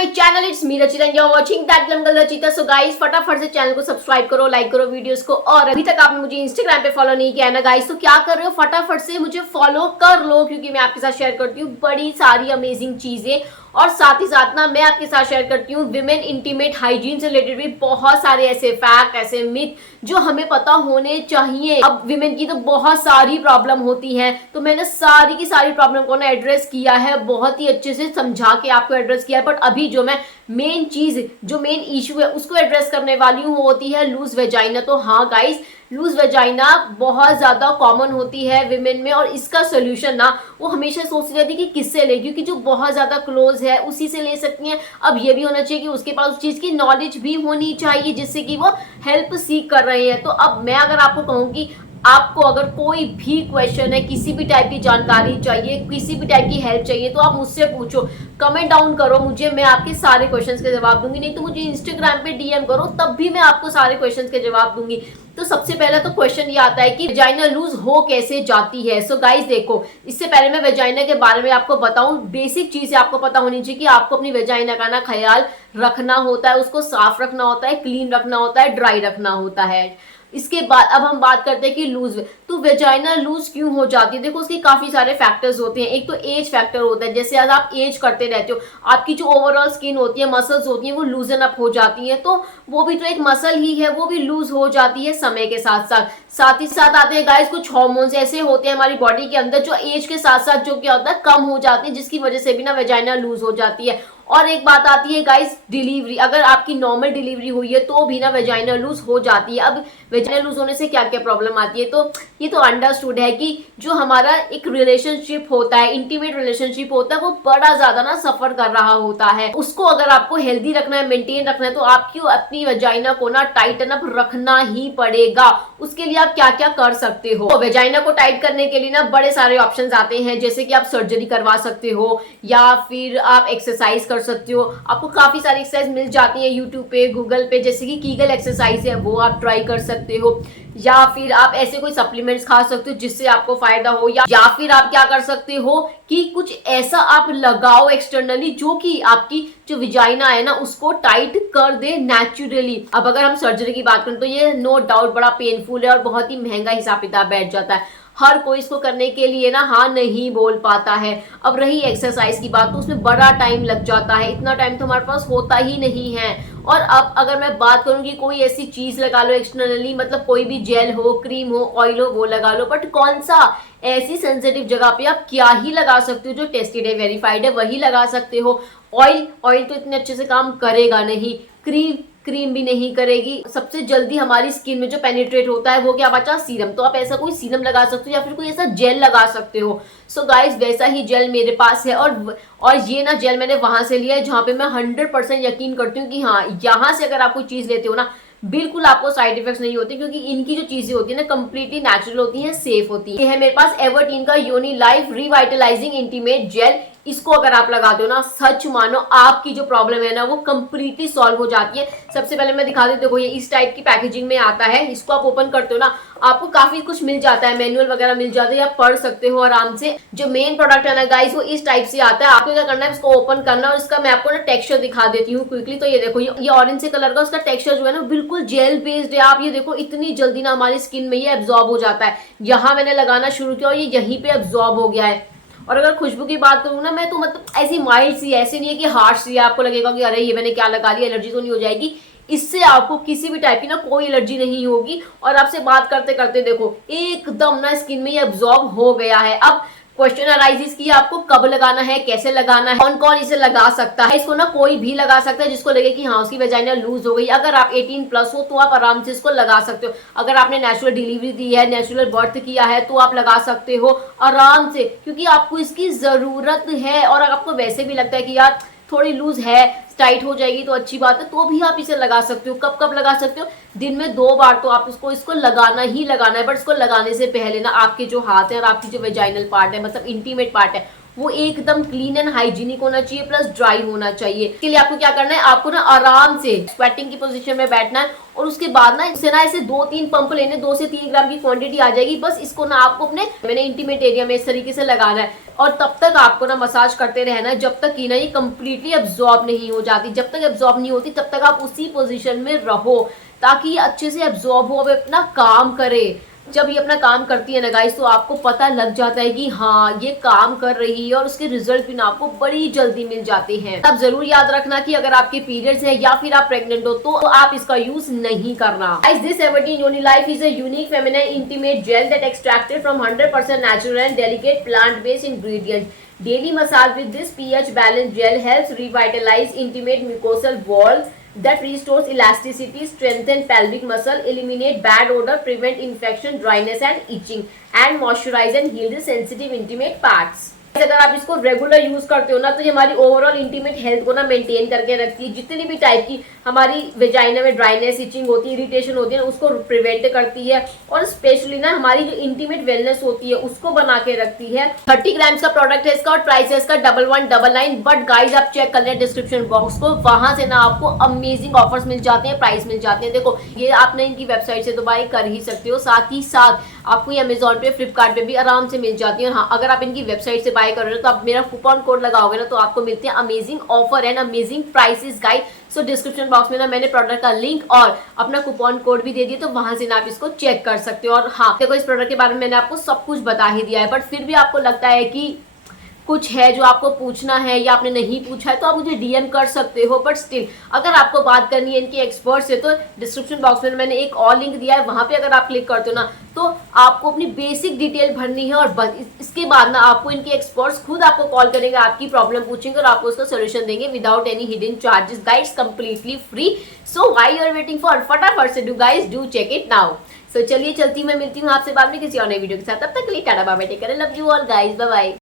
My channel, it's me Rachita and you are watching that glam girl Rachita. So guys, फटाफट से channel को subscribe करो, like करो वीडियोस को। और अभी तक आपने मुझे इंस्टाग्राम पे फॉलो नहीं किया है ना गाइस, तो क्या कर रहे हो, फटाफट से मुझे फॉलो कर लो, क्योंकि मैं आपके साथ शेयर करती हूँ बड़ी सारी अमेजिंग चीजें। और साथ ही साथ ना मैं आपके साथ शेयर करती हूँ विमेन इंटीमेट हाइजीन से रिलेटेड भी बहुत सारे ऐसे फैक्ट, ऐसे मिथ जो हमें पता होने चाहिए। अब विमेन की तो बहुत सारी प्रॉब्लम होती है, तो मैंने सारी की सारी प्रॉब्लम को ना एड्रेस किया है, बहुत ही अच्छे से समझा के आपको एड्रेस किया है। बट अभी जो मैं मेन चीज, जो मेन इशू है उसको एड्रेस करने वाली हूँ, होती है लूज वेजाइना। तो हाँ गाइस, लूज वेजाइना बहुत ज्यादा कॉमन होती है विमेन में, और इसका सोल्यूशन ना वो हमेशा सोचती रहती है कि किससे ले, क्योंकि जो बहुत ज्यादा क्लोज है उसी से ले सकती हैं। अब ये भी होना चाहिए कि उसके पास उस चीज की नॉलेज भी होनी चाहिए जिससे कि वो हेल्प सीख कर रहे हैं। तो अब मैं अगर आपको कहूँ कि आपको अगर कोई भी क्वेश्चन है, किसी भी टाइप की जानकारी चाहिए, किसी भी टाइप की हेल्प चाहिए, तो आप मुझसे पूछो, कमेंट डाउन करो मुझे, मैं आपके सारे क्वेश्चंस के जवाब दूंगी। नहीं तो मुझे इंस्टाग्राम पे डीएम करो, तब भी मैं आपको सारे क्वेश्चंस के जवाब दूंगी। तो सबसे पहला तो क्वेश्चन ये आता है कि वेजाइना लूज हो कैसे जाती है। सो गाइस देखो, इससे पहले मैं वेजाइना के बारे में आपको बताऊं, बेसिक चीजें आपको पता होनी चाहिए कि आपको अपनी वेजाइना का ना ख्याल रखना होता है, उसको साफ रखना होता है, क्लीन रखना होता है, ड्राई रखना होता है। इसके बाद अब हम बात करते हैं कि लूज, तो वेजाइना लूज क्यों हो जाती है। देखो, उसके काफी सारे फैक्टर्स होते हैं। एक तो एज फैक्टर होता है, जैसे आज आप एज करते रहते हो, आपकी जो ओवरऑल स्किन होती है, मसल्स होती हैं, वो लूजन अप हो जाती हैं, तो वो भी तो एक मसल ही है, वो भी लूज हो जाती है समय के साथ साथ। साथ ही साथ आते हैं गाइस कुछ हार्मोन्स ऐसे होते हैं हमारी बॉडी के अंदर, जो एज के साथ साथ जो क्या होता है कम हो जाते हैं, जिसकी वजह से भी ना वेजाइना लूज हो जाती है। और एक बात आती है गाइस डिलीवरी, अगर आपकी नॉर्मल डिलीवरी हुई है तो भी ना वेजाइना लूज हो जाती है। अब वेजाइना लूज होने से क्या क्या प्रॉब्लम आती है, तो ये तो अंडरस्टूड है कि जो हमारा एक रिलेशनशिप होता है, इंटीमेट रिलेशनशिप होता है, वो बड़ा ज्यादा ना सफर कर रहा होता है। उसको अगर आपको हेल्दी रखना है, मेंटेन रखना है, तो आपकी अपनी वेजाइना को ना टाइटन अप रखना ही पड़ेगा। उसके लिए आप क्या क्या कर सकते हो। तो वेजाइना को टाइट करने के लिए ना बड़े सारे ऑप्शंस आते हैं, जैसे कि आप सर्जरी करवा सकते हो, या फिर आप एक्सरसाइज कर सकते हो। आपको काफी सारी एक्सरसाइज मिल जाती है यूट्यूब पे, गूगल पे, जैसे कि कीगल एक्सरसाइज है, वो आप ट्राई कर सकते हो। या फिर आप ऐसे कोई सप्लीमेंट्स खा सकते हो जिससे आपको फायदा हो, या फिर आप क्या कर सकते हो कि कुछ ऐसा आप लगाओ एक्सटर्नली जो कि आपकी जो विजाइना है ना उसको टाइट कर दे नेचुरली। अब अगर हम सर्जरी की बात करें तो ये नो डाउट बड़ा पेनफुल है और बहुत ही महंगा हिसाब किताब बैठ जाता है। हर कोई इसको करने के लिए ना हाँ नहीं बोल पाता है। अब रही एक्सरसाइज की बात, तो उसमें बड़ा टाइम लग जाता है, इतना टाइम तो हमारे पास होता ही नहीं है। और अब अगर मैं बात करूं कि कोई ऐसी चीज लगा लो एक्सटर्नली, मतलब कोई भी जेल हो, क्रीम हो, ऑयल हो, वो लगा लो, बट कौन सा, ऐसी सेंसिटिव जगह पे आप क्या ही लगा सकते हो जो टेस्टेड है, वेरीफाइड है, वही लगा सकते हो। ऑयल तो इतने अच्छे से काम करेगा नहीं, क्रीम भी नहीं करेगी। सबसे जल्दी हमारी स्किन में जो पेनिट्रेट होता है वो क्या बचा, सीरम। तो आप ऐसा कोई सीरम लगा सकते हो या फिर कोई ऐसा जेल लगा सकते हो। सो गाइस, वैसा ही जेल मेरे पास है, और ये ना जेल मैंने वहां से लिया है जहां पे मैं 100% यकीन करती हूँ कि हाँ, यहाँ से अगर आप कोई चीज लेते हो ना बिल्कुल आपको साइड इफेक्ट्स नहीं होते, क्योंकि इनकी जो चीजें होती है ना कंप्लीटली नेचुरल होती हैं, सेफ होती है। मेरे पास एवर्टीन का योनी लाइफ रिवाइटलाइजिंग इंटीमेट जेल, इसको अगर आप लगाते हो ना, सच मानो आपकी जो प्रॉब्लम है ना वो कंप्लीटली सॉल्व हो जाती है। सबसे पहले मैं दिखा देती हूँ, देखो ये इस टाइप की पैकेजिंग में आता है, इसको आप ओपन करते हो ना, आपको काफी कुछ मिल जाता है, मैनुअल वगैरह मिल जाता है, आप पढ़ सकते हो आराम से। जो मेन प्रोडक्ट है ना गाइस वो इस टाइप से आता है। आपको क्या करना है, इसको ओपन करना, और इसका मैं आपको ना टेक्सचर दिखा देती हूँ क्विकली। तो ये देखो, ये ऑरेंज से कलर का उसका टेक्सचर जो है ना बिल्कुल जेल बेस्ड है। आप ये देखो, इतनी जल्दी ना हमारी स्किन में ये एब्जॉर्ब हो जाता है। यहाँ मैंने लगाना शुरू किया और ये यहीं पे एब्जॉर्ब हो गया है। और अगर खुशबू की बात करूँ ना मैं, तो मतलब ऐसी माइल्ड सी, ऐसे नहीं है कि हार्श सी, आपको लगेगा कि अरे ये मैंने क्या लगा लिया, एलर्जी तो नहीं हो जाएगी। इससे आपको किसी भी टाइप की ना कोई एलर्जी नहीं होगी। और आपसे बात करते करते देखो एकदम ना स्किन में ये एब्जॉर्ब हो गया है। अब क्वेश्चन अराइजेस कि आपको कब लगाना है, कैसे लगाना है, कौन कौन इसे लगा सकता है। इसको ना कोई भी लगा सकता है जिसको लगे कि हाँ उसकी वेजाइना लूज हो गई। अगर आप 18+ हो तो आप आराम से इसको लगा सकते हो। अगर आपने नेचुरल डिलीवरी दी है, नेचुरल बर्थ किया है, तो आप लगा सकते हो आराम से, क्योंकि आपको इसकी जरूरत है। और अगर आपको वैसे भी लगता है कि यार थोड़ी लूज है, टाइट हो जाएगी तो अच्छी बात है, तो भी आप इसे लगा सकते हो। कब कब लगा सकते हो, दिन में 2 बार तो आप इसको लगाना ही लगाना है। बट इसको लगाने से पहले ना आपके जो हाथ है और आपकी जो वेजाइनल पार्ट है, मतलब इंटीमेट पार्ट है, वो एकदम क्लीन एंड हाइजीनिक होना चाहिए, प्लस ड्राई होना चाहिए। इसके लिए आपको क्या करना है, आपको ना आराम से स्वेटिंग की पोजीशन में बैठना है, और उसके बाद ना इसे ना ऐसे 2-3 पंप लेने, 2 से 3 ग्राम की क्वांटिटी आ जाएगी। बस इसको ना आपको अपने मैंने इंटीमेट एरिया में इस तरीके से लगाना है। और तब तक आपको ना मसाज करते रहना है जब तक कि ना ये कंप्लीटली एब्जॉर्ब नहीं हो जाती। जब तक एब्जॉर्ब नहीं होती तब तक आप उसी पोजीशन में रहो ताकि ये अच्छे से एब्जॉर्ब हो, अब अपना काम करे। जब ये अपना काम करती है ना गाइस तो आपको पता लग जाता है कि हाँ ये काम कर रही है और उसके रिजल्ट भी ना आपको बड़ी जल्दी मिल जाते हैं। तब जरूर याद रखना कि अगर आपके पीरियड्स है या फिर आप प्रेग्नेंट हो तो आप इसका यूज नहीं करना। गाइस दिस एवर्टीन योनी life is a unique feminine intimate jail that extracted from 100% natural and delicate plant based ingredient. Daily massage with this pH balanced gel helps revitalize intimate mucosal wall that restores elasticity, strengthen pelvic muscle, eliminate bad odor, prevent infection, dryness and itching, and moisturize and heal the sensitive intimate parts. अगर आप इसको regular use करते हो ना तो ये हमारी overall intimate health को ना मेंटेन करके रखती है। जितनी भी टाइप की हमारी वेजाइना में ड्राइनेस, इचिंग होती है, इरिटेशन होती है, उसको प्रिवेंट करती है और स्पेशली ना हमारी जो इंटीमेट वेलनेस होती है उसको बना के रखती है। 30 ग्राम्स का प्रोडक्ट है इसका और प्राइस है इसका 1199। बट गाइज आप चेक कर लें डिस्क्रिप्शन बॉक्स को, वहां से ना आपको अमेजिंग ऑफर्स मिल जाते हैं, प्राइस मिल जाते हैं। देखो ये आपने इनकी वेबसाइट से तो बाय कर ही सकते हो, साथ ही साथ आपको ये अमेजोन पे, फ्लिपकार्ट पे भी आराम से मिल जाती है। हाँ अगर आप इनकी वेबसाइट से बाय कर रहे हो तो आप मेरा कूपन कोड लगाओगे ना तो आपको मिलते हैं amazing offer and amazing prices guide. So description box में ना मैंने प्रोडक्ट का लिंक और अपना कूपन कोड भी दे दिया तो वहां से ना आप इसको चेक कर सकते हो। और हाँ देखो इस प्रोडक्ट के बारे में मैंने आपको सब कुछ बता ही दिया है, बट फिर भी आपको लगता है कि कुछ है जो आपको पूछना है या आपने नहीं पूछा है तो आप मुझे डीएम कर सकते हो। बट स्टिल अगर आपको बात करनी है इनके एक्सपर्ट से तो डिस्क्रिप्शन बॉक्स में मैंने एक और लिंक दिया है, वहां पे अगर आप क्लिक करते हो ना तो आपको अपनी बेसिक डिटेल भरनी है और बस इसके बाद ना आपको इनके एक्सपर्ट्स खुद आपको कॉल करेंगे, आपकी प्रॉब्लम पूछेंगे और आपको उसका सोल्यूशन देंगे without any hidden charges guides, completely free. So why you are waiting for, फटाफट से do guys do check it now. So चलिए चलती मैं मिलती हूँ आपसे बाद में किसी और नई वीडियो के साथ, तब तक के लिए tata bye bye, take care, love you all guys, bye bye.